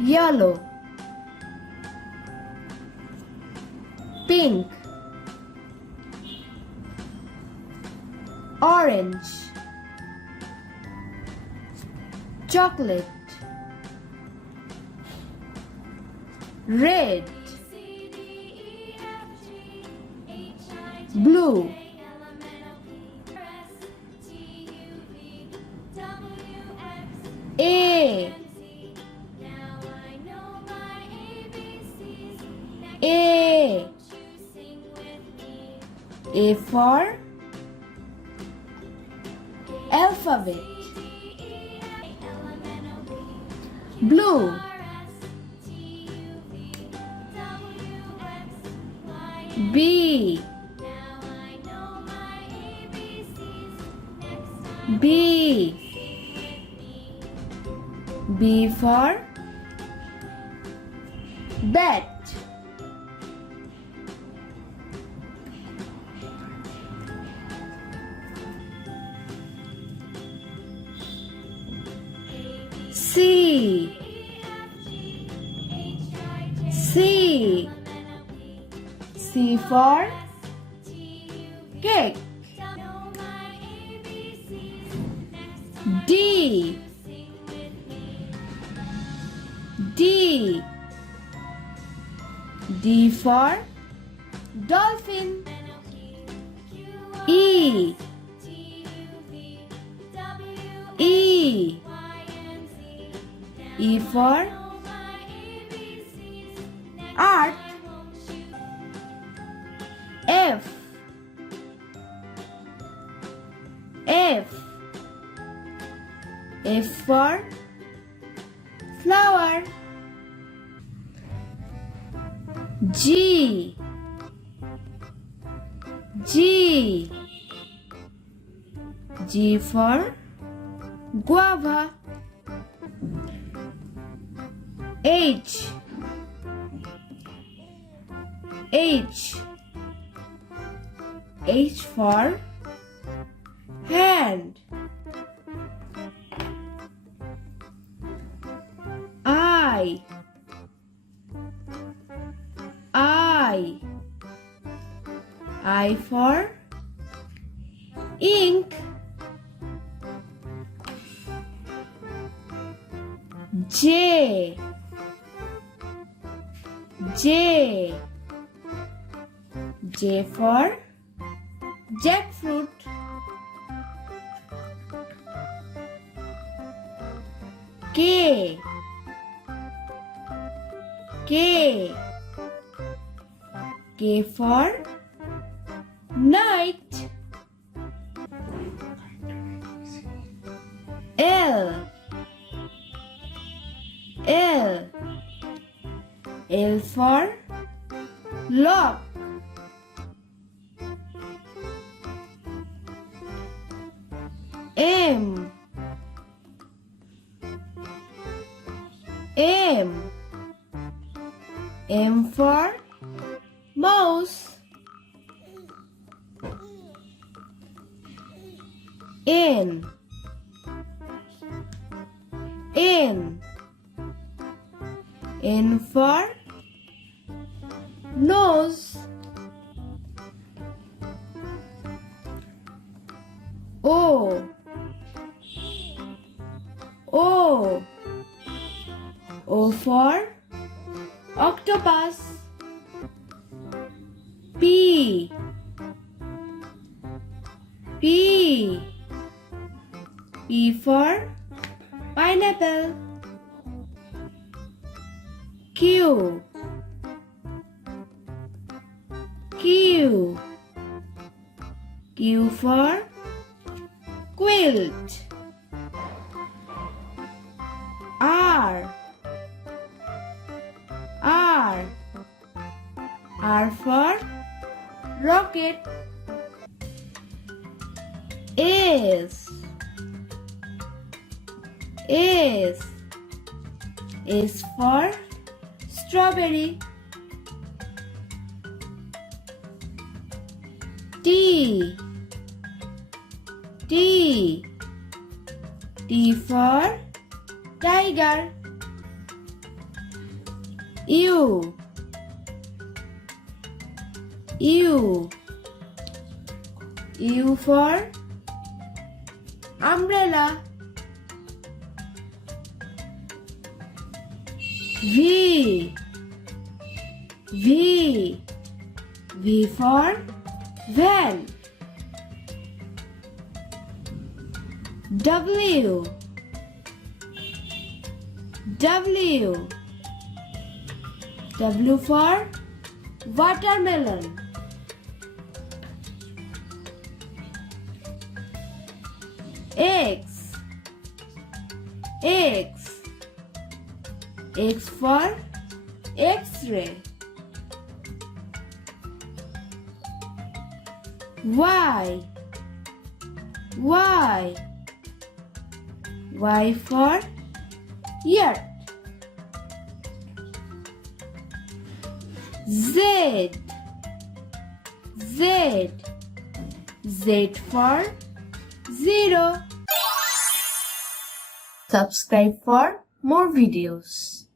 yellow, pink, orange, chocolate, red, blue, A, A for alphabet, blue, B, B, B for bat, C, C, C for cake, D, D, D for dolphin, E, E, E for art, F, F, F for flower, G, G, G for guava, H, H, H for hand, I, I for ink, J, J, J for jackfruit, K, K, K for night, L, L, L for lock, M, M, M for mouse, N, N, N for nose, O, O, O for octopus, P, P, P for pineapple, Q, Q, Q for quilt, R, R, R for rocket, S, S, S for strawberry, T, T, T for tiger, U. U. U for umbrella. V. V. V for van. W. W. W for watermelon. X. X. X for X-ray. Y. Y. Y for earth. Z. Z. Z for zero. Subscribe for more videos.